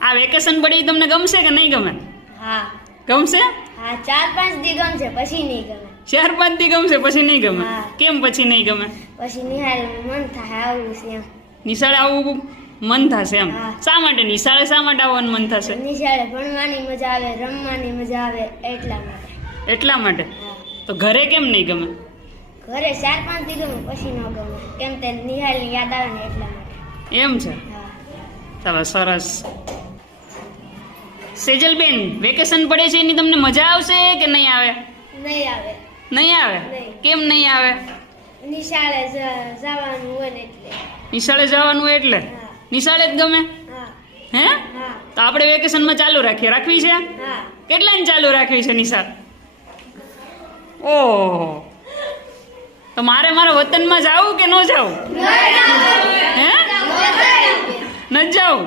આ વેકેશન પડી તમને ગમશે કે નહીં ગમે? હા ગમશે? હા 4-5 દી ગમશે પછી નહીં ગમે. 4-5 દી ગમશે પછી નહીં ગમે? હા. કેમ પછી નહીં ગમે? પછી નિહાળ મન થાય આવું છે એમ. નિશાળે આવવું મન થશે એમ? હા. શા માટે નિશાળે શા માટે આવવાનું મન થશે? નિશાળે ભણવાની મજા આવે, રમવાની મજા આવે એટલા માટે. એટલા માટે. હા તો ઘરે કેમ નહીં ગમે? ઘરે 4-5 દી ગમે પછી ન ગમે કેમ તે નિહાળની યાદ આવે ને એટલા માટે. એમ છે. હા ચાલો સરસ. સેજલબેન, વેકેશન પડે છે એની તમને મજા આવશે કે નહીં આવે? નહીં આવે. નહીં આવે? નહીં. કેમ નહીં આવે? નિશાળે જવાનું હોય ને એટલે. નિશાળે જવાનું હોય એટલે? હા નિશાળે જ ગમે? હા હે? હા તો આપણે વેકેશનમાં ચાલુ રાખવી છે? હા કેટલાને ચાલુ રાખવી છે નિશાળ? ઓહ, તો મારે મારા વતનમાં જાવું કે ન જાવું? હે? ન જાવું?